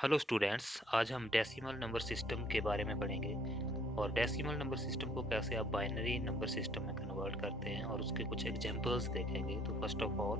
Hello students, आज हम decimal number system के बारे में पढ़ेंगे और डेसिमल नंबर सिस्टम को कैसे आप बाइनरी नंबर सिस्टम में कन्वर्ट करते हैं और उसके कुछ एग्जांपल्स देखेंगे। तो first of all,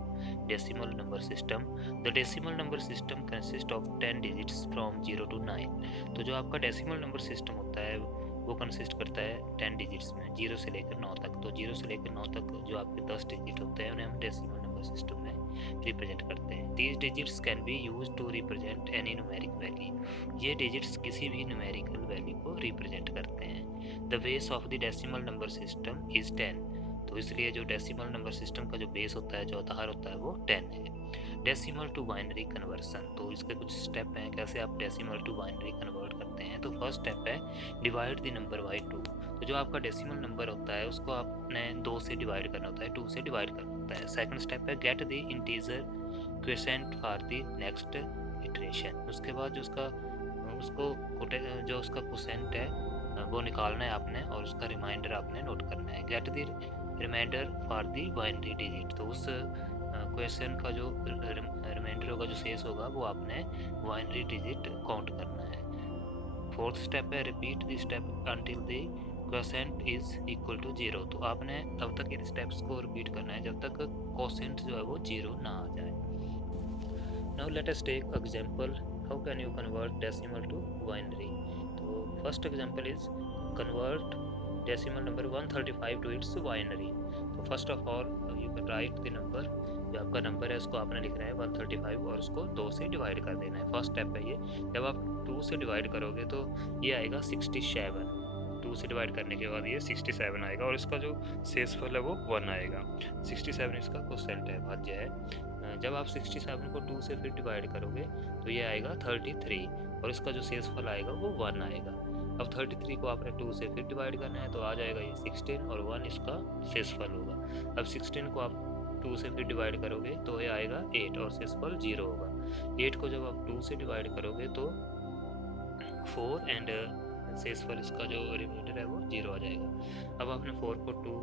decimal number system. The decimal number system consist of 10 digits from 0 to 9। तो जो आपका डेसिमल नंबर सिस्टम होता है वो कंसिस्ट करता है 10 डिजिट्स में, 0 से लेकर 9 तक। तो 0 से लेकर 9 तक जो आपके 10 डिजिट होते हैं उन्हें हम डेसिमल नंबर सिस्टम में रिप्रेजेंट करते हैं। These digits can be used to represent any numeric value। ये डिजिट्स किसी भी न्यूमेरिकल वैल्यू को रिप्रेजेंट करते हैं। The base of the decimal number system is 10। तो इसलिए जो डेसिमल नंबर सिस्टम का जो बेस होता है, जो आधार होता है, वो 10 है। Decimal to binary conversion. तो इसके कुछ स्टेप हैं कैसे आप डेसिमल टू बाइनरी कन्वर्ट करते हैं। तो फर्स्ट स्टेप है डिवाइड द नंबर बाई 2। तो जो आपका डेसिमल नंबर होता है उसको आपने 2 से डिवाइड करना होता है, 2 से डिवाइड करना होता है। सेकंड स्टेप है get the integer question for the next iteration. उसके बाद जो उसका जो उसका क्वोशेंट है वो निकालना है आपने और उसका रिमाइंडर आपने नोट करना है। Get the reminder for the binary digit. तो उस क्वेश्चन का जो रिमाइंडर होगा, जो शेष होगा, वो आपने बाइनरी डिजिट काउंट करना है। फोर्थ स्टेप है repeat the step until the quotient is equal to 0। तो आपने तब तक इन स्टेप्स को रिपीट करना है जब तक क्वोशेंट जो है वो 0 ना आ जाए। Now let us take example. How can you convert decimal to binary? तो first example is convert decimal number 135 to its binary। तो first of all you can write the number। जो आपका नंबर है उसको आपने लिखना है 135 और उसको 2 से डिवाइड कर देना है। फर्स्ट स्टेप है ये। जब आप 2 से डिवाइड करोगे तो ये आएगा 67। 2 से डिवाइड करने के बाद ये 67 आएगा और इसका जो शेषफल है वो 1 आएगा। 67 इसका क्वोशेंट है, भाज्य है। जब आप 67 को 2 से फिर डिवाइड करोगे तो ये आएगा 33 और इसका जो शेषफल आएगा वो 1 आएगा। अब 33 को आपने 2 से फिर डिवाइड करना है तो आ जाएगा ये 16 और 1 इसका शेषफल होगा। अब 16 को आप 2 से फिर डिवाइड करोगे तो ये आएगा 8 और शेषफल 0 होगा। 8 को जब आप 2 से डिवाइड करोगे तो 4 एंड शेषफल इसका जो रिमाइंडर है वो 0 आ जाएगा। अब आपने 4 को 2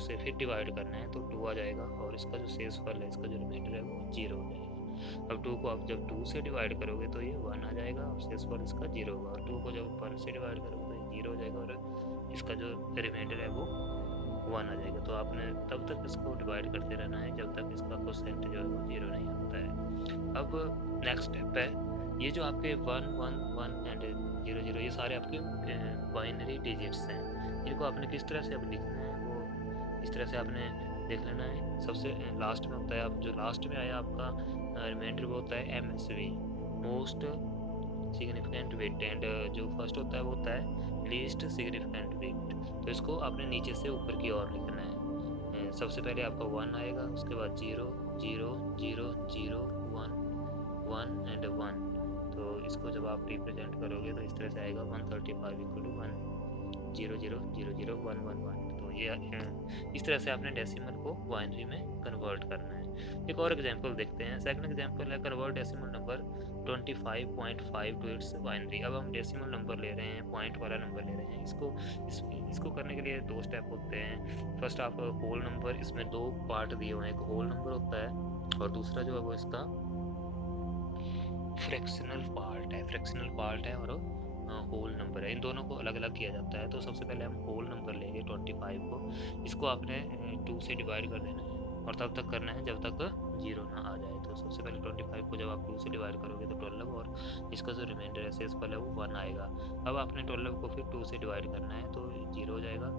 से फिर डिवाइड करना है तो 2 आ जाएगा और इसका जो शेषफल है, इसका जो रिमाइंडर है वो 0 हो जाएगा। अब 2 को आप जब 2 से डिवाइड करोगे तो ये 1 आ जाएगा और शेषफल इसका 0 होगा। और 2 को जब 1 से डिवाइड करोगे तो ये 0 हो जाएगा और इसका जो रिमाइंडर है वो 1 आ जाएगा। तो आपने तब तक इसको डिवाइड करते रहना है जब तक इसका क्वोशेंट जो है वो 0 नहीं होता है। अब नेक्स्ट स्टेप है, ये जो आपके 1 1 1 एंड 0 0 ये सारे आपके बाइनरी डिजिट्स हैं। इनको आपने किस तरह से अब लिखना है वो इस तरह से आपने देख लेना है। सबसे लास्ट में होता है, आप जो लास्ट में आया आपका रिमाइंडर वो होता है MSB, most significant bit, and जो फर्स्ट होता है वो होता है लीस्ट सिग्निफिकेंट बिट। तो इसको आपने नीचे से ऊपर की ओर लिखना है। सबसे पहले आपका 1 आएगा, उसके बाद 0 0 0 0 1 1 एंड 1। तो इसको जब आप रिप्रेजेंट करोगे तो इस तरह से आएगा 135 इक्वल टू 1 0 0 0 0 1 1 1। तो ये इस तरह से आपने डेसिमल को बाइनरी में कन्वर्ट करना है। एक और एग्जांपल देखते हैं। सेकंड एग्जांपल है convert decimal number 25.5 to its binary. अब हम डेसिमल नंबर ले रहे हैं, पॉइंट वाला नंबर ले रहे हैं। इसको करने के लिए 2 स्टेप होते हैं। फर्स्ट आप होल नंबर, इसमें 2 पार्ट दिए हुए हैं, एक होल नंबर होता है और दूसरा जो है वो इसका फ्रैक्शनल पार्ट है और होल नंबर है। इन दोनों को अलग अलग किया जाता है। तो सबसे पहले हम होल नंबर लेंगे 25 को। इसको आपने 2 से डिवाइड कर देना है और तब तक करना है जब तक 0 ना आ जाए। तो सबसे पहले 25 को जब आप 2 से डिवाइड करोगे तो 12 और इसका जो रिमाइंडर है शेषफल है वो 1 आएगा। अब आपने 12 को फिर 2 से डिवाइड करना है तो 0 हो जाएगा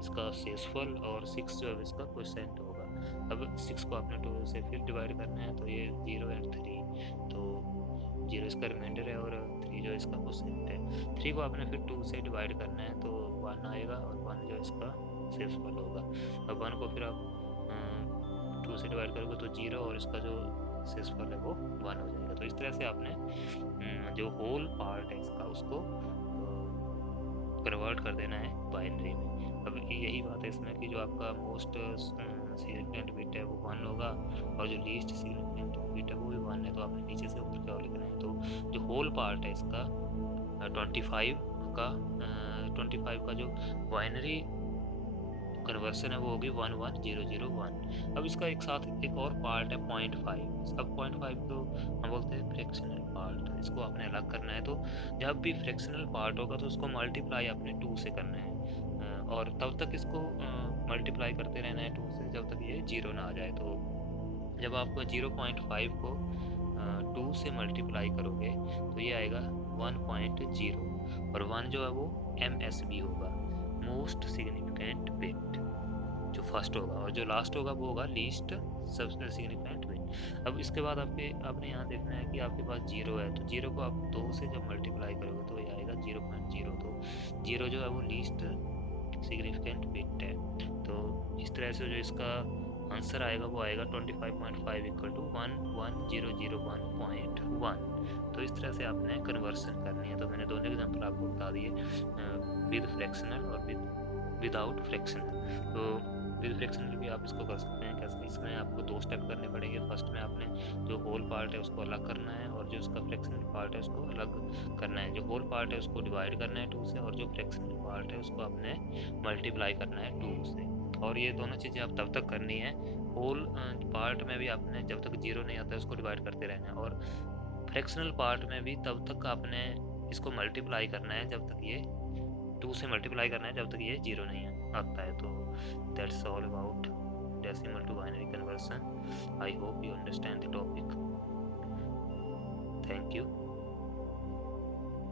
इसका शेषफल और 6 जो है इसका क्वोशेंट होगा। अब 6 को आपने 2 से फिर डिवाइड करना है तो ये 0 एंड 3, तो 0 इसका रिमाइंडर है और 3 जो इसका क्वोशेंट है। 3 को आपने फिर 2 से डिवाइड करना है तो 1 आएगा और 1 जो इसका शेषफल होगा। अब 1 को फिर आप 2 से डिवाइड करोगे तो 0 और इसका जो शेषफल है वो 1 हो जाएगा। तो इस तरह से आपने जो होल पार्ट है इसका उसको कन्वर्ट कर देना है बाइनरी में। अब यही बात है इसमें कि जो आपका मोस्ट सिग्निफिकेंट बिट है वो 1 होगा और जो लीस्ट सिग्निफिकेंट बिट है वो भी 1 है। तो आपने नीचे से ऊपर की ओर लिखना है। तो जो होल पार्ट है इसका 25 का जो बाइनरी कन्वर्सन है वो होगी 11001। अब इसका एक साथ एक और पार्ट है 0.5। अब 0.5 तो हम बोलते हैं फ्रैक्शनल पार्ट, इसको आपने अलग करना है। तो जब भी फ्रैक्शनल पार्ट होगा तो उसको मल्टीप्लाई आपने 2 से करना है, और तब तक इसको मल्टीप्लाई करते रहना है 2 से जब तक ये 0 ना आ जाए। तो जब आप 0.5 को 2 से मल्टीप्लाई करोगे तो ये आएगा 1.0, और 1 जो है वो MSB होगा, मोस्ट सिग्निफिकेंट बिट, जो फर्स्ट होगा, और जो लास्ट होगा वो होगा लीस्ट सिग्निफिकेंट बिट। अब इसके बाद आपने यहाँ देखना है कि आपके पास 0 है, तो 0 को आप 2 से जब मल्टीप्लाई करोगे तो ये आएगा 0.0। तो 0 जो है वो लीस्ट सिग्निफिकेंट बिट है। तो इस तरह से जो इसका आंसर आएगा वो आएगा 25.5 इक्वल टू 11001.1। तो इस तरह से आपने कन्वर्सन करनी है। तो मैंने दोनों एग्जांपल आपको बता दिए, विद फ्रैक्शनल और विदाउट फ्रैक्शनल। तो विद फ्रैक्शनल भी आप इसको कर सकते हैं। कैसे? इसमें आपको 2 स्टेप करने पड़ेंगे। फर्स्ट में आपने जो होल पार्ट है उसको अलग करना है, और जो उसका फ्रैक्शनल पार्ट है उसको अलग करना है। जो होल पार्ट है उसको डिवाइड करना है 2 से, और जो फ्रैक्शनल पार्ट है उसको आपने मल्टीप्लाई करना है 2 से। और ये दोनों चीज़ें आप तब तक करनी है, होल पार्ट में भी आपने जब तक 0 नहीं आता है उसको डिवाइड करते रहना है, और फ्रैक्शनल पार्ट में भी तब तक आपने इसको मल्टीप्लाई करना है जब तक ये 2 से मल्टीप्लाई करना है जब तक ये 0 नहीं आता है। तो that's all about decimal to binary conversion. I hope you understand the topic. Thank you.